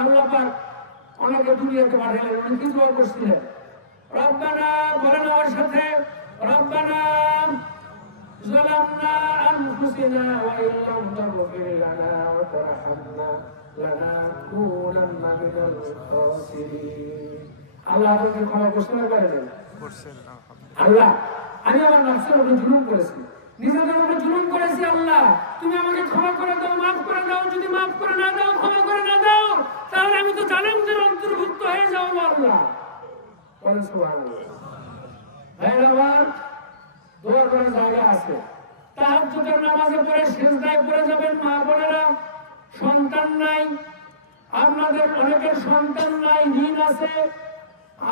আল্লাহ পাক অনেকে দুনিয়াতে পাঠালেন, উনি কি দোয়া করছিলেন? রব্বানা, বলেন আমার সাথে, রব্বানা যালামনা আনফুসানা ওয়া ইল্লাম তাগফির লানা ওয়া তারহামনা লানাকুনান্না মিনাল খাসিরিন। আল্লাহ আমাকে ক্ষমা করছেন না করেন? আল্লাহ, আমি আমার নফসের উপর জুলুম করেছি, নিজেদের উপর জুলুম করেছি। আল্লাহ, তুমি আমাকে ক্ষমা করে দাও, মাফ করে দাও। যদি মাফ করে না দাও, ক্ষমা করে না দাও, তাহলে আমি তো জালেমদের অন্তর্ভুক্ত হয়ে যাবো। আল্লাহ বলেন সুবহানাল্লাহ। ভাইরা আমার, দোয়া করার জায়গা আছে। তাহাজ্জুদের নামাজে পড়ে সিজদায় পড়ে যাবেন। মা বোনেরা, সন্তান নাই, আপনাদের অনেকের সন্তান নাই, ঋণ আছে,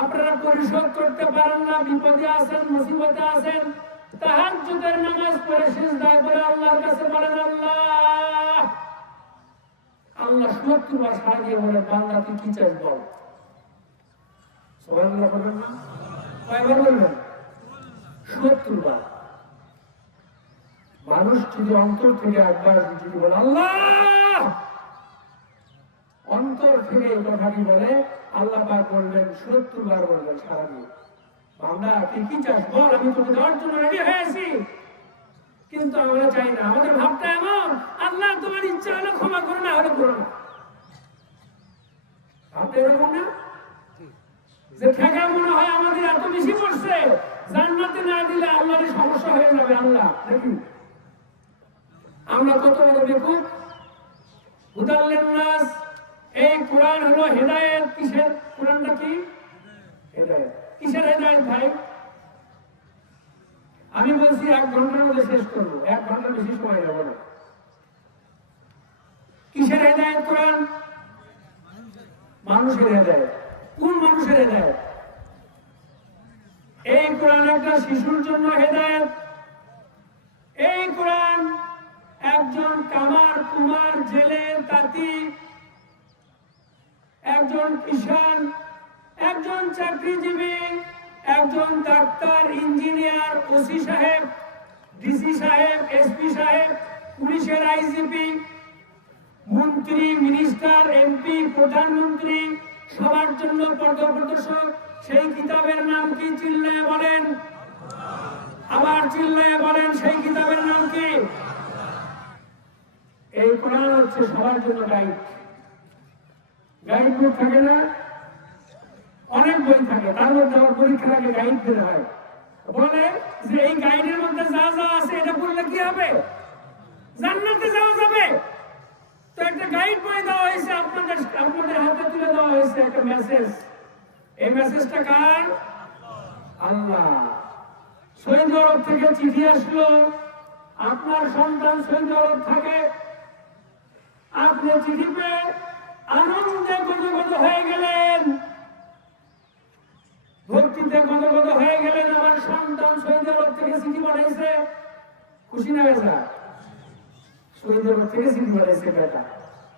আপনারা পরিশোধ করতে পারেন না, বিপদে আছেন, মুসিবতে আছেন, তাহাজ্জুদের নামাজ পড়ে সিজদায় পড়ে আল্লাহর কাছে বলেন, আল্লাহ। আল্লাহ ৭০ বার সাড়া দিয়ে বলেন, বান্দা তুই কি চাস বল। সুবহানাল্লাহ বলেন না? কয়বার বলবেন? ৭০ বার। মানুষ যদি অন্তর থেকে একবার যদি বলে আল্লাহ, অন্তর থেকে এই কথাটি বলে, আল্লাহ পাক বলবেন ৭০ বার বলবেন সারা দিয়ে, বান্দা তুই কি চাস বল, আমি তোকে দেওয়ার জন্য রেডি হয়ে আছি। কিন্তু আমরা চাই না, আমাদের ভাবটা এমন, আল্লাহ তোমার ইচ্ছা হলে ক্ষমা করো, না হলে করো না। ভাবটা এরকম না যে ঠেকা মনে হয় আমাদের এত বেশি পড়ছে, জান্নাতে না দিলে আল্লাহর সমস্যা হয়ে যাবে। আল্লাহ দেখি আমরা কত বড় বেকুব। হুদাল্লিন নাস, এই কোরআন হলো হেদায়েত। কিসের? কোরআনটা কি? হেদায়েত। কিসের হেদায়েত ভাই? আমি বলছি 1 ঘন্টার মধ্যে শেষ করবো, 1 ঘন্টা বেশি সময় যাবো না। কিসের হেদায়েত কোরআন? মানুষের হেদায়েত। কোন মানুষের হেদায়েত? এই কোরআন একটা শিশুর জন্য হেদায়েত। এই কোরআন একজন কামার, কুমার, জেলে, তাঁতি, একজন কিষান, একজন চাকরিজীবী, একজন ডাক্তার, ইঞ্জিনিয়ার, ওসি সাহেব, ডিসি সাহেব, এসপি সাহেব, পুলিশের আইজিপি, মন্ত্রী, মিনিস্টার, এমপি, প্রধানমন্ত্রী, সবার জন্য পথপ্রদর্শক। সেই কিতাবের নাম কি? চিল্লায় বলেন, আবার চিল্লায় বলেন, সেই কিতাবের নাম কি? এই কোরআন হচ্ছে সবার জন্য গাইড। গাইড বুক থাকে না? অনেক বই থাকে, তার মধ্যে আমার পরীক্ষার আগে গাইড বের হয়, বলে যে এই গাইডের মধ্যে যা যা আছে এটা পড়লে কি হবে? জান্নাতে যাওয়া যাবে। তো একটা গাইড বই দেওয়া হয়েছে, আপনাদের হাতে তুলে দেওয়া হয়েছে একটা মেসেজ। এই মেসেজটা কার? আল্লাহ। সৌদি আরব থেকে চিঠি আসলো, আপনার সন্তান সৌদি আরব থাকে, আপনি চিঠি পেয়ে আনন্দে গদগদ হয়ে গেলেন, ভক্তিতে গদগদ হয়ে গেলেন। আমার সন্তান সৌদি আরব থেকে চিঠি পাঠাইছে, খুশি না বেজা? সৌদি আরব থেকে চিঠি পাঠাইছে, বেটা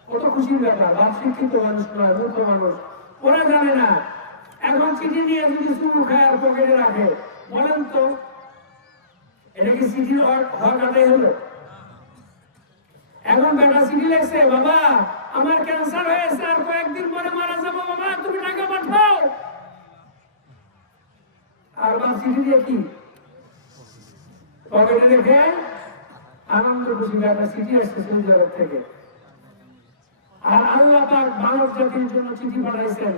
কত খুশির ব্যাপার। বাপ শিক্ষিত মানুষ নয়, মূর্খ মানুষ, ওরা জানে না। এখন চিঠি নিয়ে যদি চুমু খায় আর পকেটে রাখে, বলেন তো এটা কি চিঠির হক আদায় হলো? এখন বেটা চিঠি লেখছে, বাবা আমার ক্যান্সার হয়েছে, আর কয়েকদিন পরে মারা যাবো, বাবা তুমি টাকা পাঠাও। আর বাপ চিঠি দিয়ে কি পকেটে রেখে আনন্দ খুশি, বেটা চিঠি আসছে সৌদি আরব থেকে। আর আল্লাহ পাক মানব জাতির জন্য চিঠি পাঠাইছেন।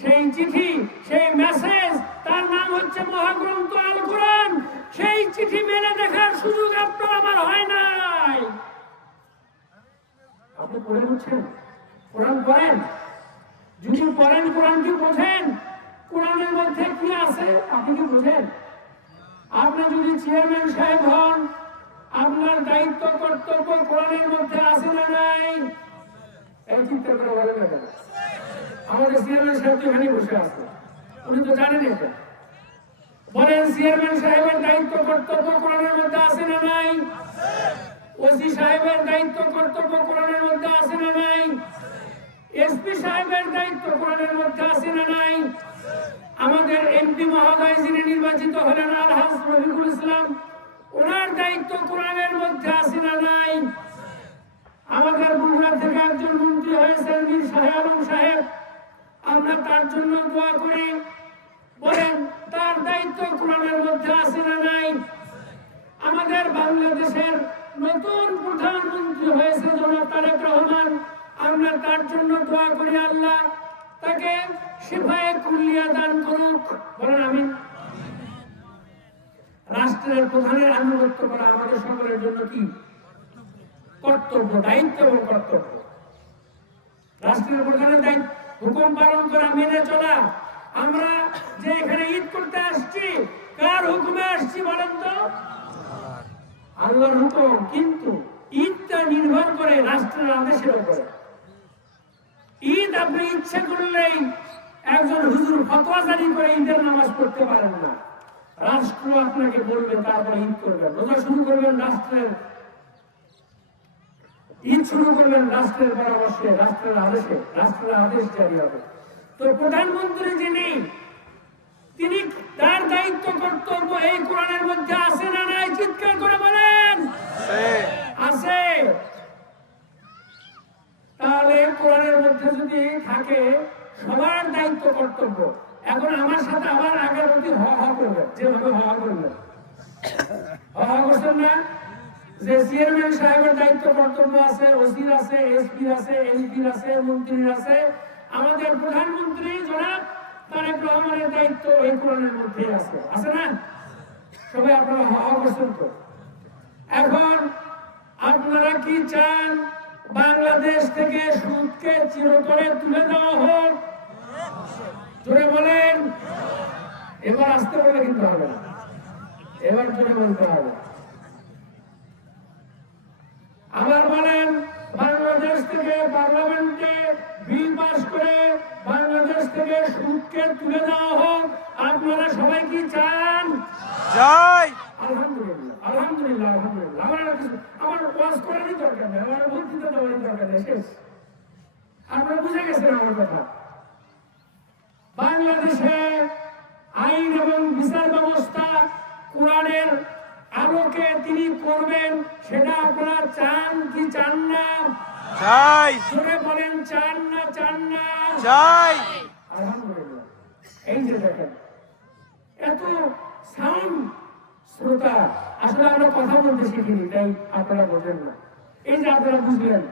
সেই চিঠি, সেই মেসেজ, তার নাম হচ্ছে মহাগ্রন্থ আল কোরআন। সেই চিঠি মেলে দেখার সুযোগ আপনার আমার হয় নাই। আপনি পড়ে বুঝছেন? কোরআন পড়েন? যদি পড়েন, কোরআন কি বোঝেন? কোরআনের মধ্যে কি আছে আপনি কি বোঝেন? আপনি যদি চেয়ারম্যান সাহেব হন, আপনার দায়িত্ব কর্তব্য কোরআনের মধ্যে আছে না নাই? এই চিন্তা করে বলেন না। আমাদের চেয়ারম্যান সাহেব তো এখানে বসে আছে, উনি তো জানেন এটা। বলেন, চেয়ারম্যান সাহেবের দায়িত্ব কর্তব্য কোরআনের মধ্যে আছে না নাই? ওসি সাহেবের দায়িত্ব কর্তব্য কোরআনের মধ্যে আছে না নাই? এসপি সাহেবের দায়িত্ব কোরআনের মধ্যে আছে না নাই? আমাদের এমপি মহোদয় যিনি নির্বাচিত হলেন আলহাজ রফিকুল ইসলাম, ওনার দায়িত্ব কোরআনের মধ্যে আছে না নাই? আমাদের বগুড়া থেকে একজন মন্ত্রী হয়েছেন মীর শাহ আলম সাহেব, আমরা তার জন্য দোয়া করি। বলেন তার দায়িত্ব কোরআনের মধ্যে আছে না নাই? আমাদের বাংলাদেশের নতুন প্রধানমন্ত্রী হয়েছে জনাব তারেক রহমান, আমরা তার জন্য দোয়া করি আল্লাহ তাকে শিফায়ে কুল্লিয়া দান করুক। বলেন আমিন। রাষ্ট্রের প্রধানের আনুগত্য করা আমাদের সকলের জন্য কি কর্তব্য, দায়িত্ব এবং কর্তব্য। রাষ্ট্রের প্রধানের দায়িত্ব হুকুম পালন করা, মেনে চলা। আমরা যে এখানে ঈদ করতে আসছি, কার হুকুমে আসছি বলেন তো? আল্লাহর হুকুম। কিন্তু ঈদটা নির্ভর করে রাষ্ট্রের আদেশের উপরে। ঈদ আপনি ইচ্ছে করলেই একজন হুজুর ফতোয়া জারি করে ঈদের নামাজ পড়তে পারেন না। রাষ্ট্র আপনাকে বলবে, তারপরে ঈদ করবেন। রোজা শুরু করবেন রাষ্ট্রের, ঈদ শুরু করবেন রাষ্ট্রের পরামর্শে, রাষ্ট্রের আদেশে, রাষ্ট্রের আদেশ জারি হবে। তো প্রধানমন্ত্রী যিনি, তিনি তার দায়িত্ব কর্তব্য এই কোরআনের মধ্যে আছে না নাই? চিৎকার করে বলেন আছে। তাহলে কোরআনের মধ্যে যদি থাকে সবার দায়িত্ব কর্তব্য, এখন আমার সাথে আবার আগের প্রতি হওয়া করবেন, যেভাবে হওয়া করবেন। হওয়া করছেন না? যে চেয়ারম্যান সাহেবের দায়িত্ব কর্তব্য আছে, ওসির আছে, এসপি আছে, এমপির আছে, মন্ত্রীর আছে, আমাদের প্রধানমন্ত্রী জনাব তারেক রহমানের দায়িত্ব এই কোরআনের মধ্যে আছে, আছে না? সবাই আপনারা হওয়া করছেন তো? এখন আপনারা কি চান বাংলাদেশ থেকে সুদকে চিরতরে তুলে দেওয়া হোক? জোরে বলেন। এবার আসতে বলে কিন্তু হবে না, এবার জোরে বলতে হবে। আবার বলেন, বাংলাদেশ থেকে পার্লামেন্টে বিল পাস করে বাংলাদেশ থেকে সুদকে তুলে দেওয়া হোক। আপনারা সবাই কি চান? চাই। আলহামদুলিল্লাহ, আলহামদুলিল্লাহ, আলহামদুলিল্লাহ। আমার ওয়াজ করারই দরকার নেই, আমার বক্তৃতা দেওয়ারই দরকার নেই, শেষ। আপনারা বুঝে গেছেন আমার কথা। বাংলাদেশে আইন এবং বিচার ব্যবস্থা কোরআনের আলোকে তিনি করবেন, সেটা আপনারা চান কি চান না? চাই। জোরে বলেন, চান না চান না? চাই। আলহামদুলিল্লাহ। এই যে দেখেন এত সাউন্ড শ্রোতা, আসলে আমরা কথা বলতে শিখিনি, তাই আপনারা বোঝেন না। এই যে আপনারা বুঝলেন,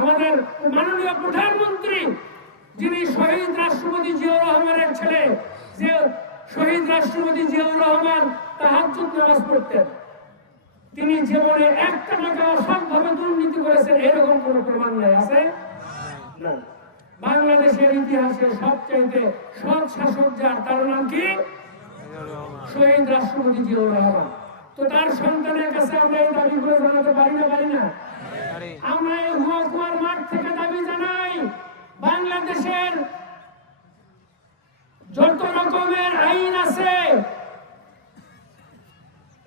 আমাদের মাননীয় প্রধানমন্ত্রী যিনি শহীদ রাষ্ট্রপতি জিয়াউর রহমানের ছেলে, যে শহীদ রাষ্ট্রপতি জিয়াউর রহমান তাহাজ্জুদ নামাজ পড়তেন, তিনি জীবনে একটা টাকা অসৎভাবে দুর্নীতি করেছেন এরকম কোন প্রমাণ নাই, আছে না? বাংলাদেশের ইতিহাসে সবচাইতে সৎ শাসক যার, তার নাম কি? শহীদ রাষ্ট্রপতি জিয়াউর রহমান। তো তার সন্তানের কাছে আমরা এই দাবি করে জানাতে পারি না? পারি না? আমরা এই হুয়াকুয়ার মাঠ থেকে দাবি জানাই, বাংলাদেশের যত রকমের আইন আছে,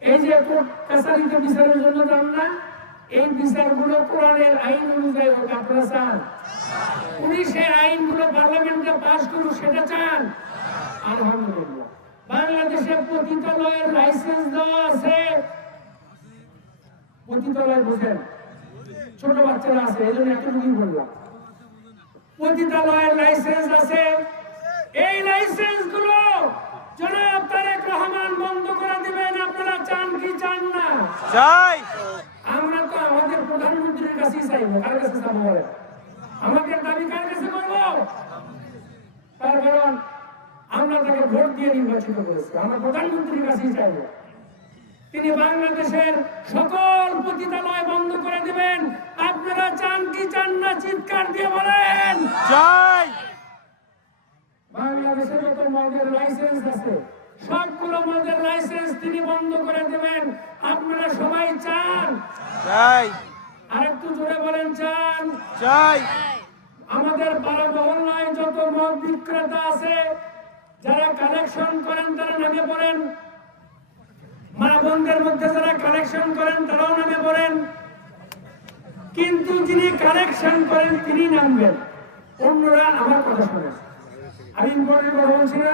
এই যে কোর্ট কাছারিতে বিচারের জন্য যান না, এই বিচারগুলো কোরআনের আইন অনুযায়ী হোক। আপনারা চান পুলিশের আইনগুলো পার্লামেন্টে পাস করুক, সেটা চান? আলহামদুলিল্লাহ। বাংলাদেশে পতিতালয়ের লাইসেন্স দেওয়া আছে। পতিতালয় বোঝেন, ছোট বাচ্চারা আছে, এই জন্য এতটুকু বললাম। পতিতালয়ের লাইসেন্স আছে। এই লাইসেন্স গুলো জনাব তারেক রহমান বন্ধ করে দিবেন। আপনারা চান কি চান না? চাই। আমরা তো আমাদের প্রধানমন্ত্রীর কাছেই চাইবো। কার কাছে চাবো বলে? আমাদের দাবি কার কাছে করবো? তার কারণ আমরা তাকে ভোট দিয়ে নির্বাচিত করেছি, আমরা প্রধানমন্ত্রীর কাছেই চাইবো। তিনি বাংলাদেশের সকল পতিতালয় বন্ধ করে দিবেন। আপনারা চান কি চান না? চিৎকার দিয়ে বলেন চাই। বাংলাদেশে যত মদের লাইসেন্স আছে সবগুলো মদের লাইসেন্স তিনি বন্ধ করে দেবেন। আপনারা সবাই চান? চাই। আরেকটু জোরে বলেন, চান? চাই। আমাদের পাড়া মহল্লায় যত মদ বিক্রেতা আছে, যারা কালেকশন করেন তারা নামে পড়েন। মা বোনদের মধ্যে যারা কালেকশন করেন তারাও নামে পড়েন। কিন্তু যিনি কালেকশন করেন তিনি নামবেন, অন্যরা আমার কথা শোনেন। আমি ইম্পর্টেন্ট কথা বলছি না?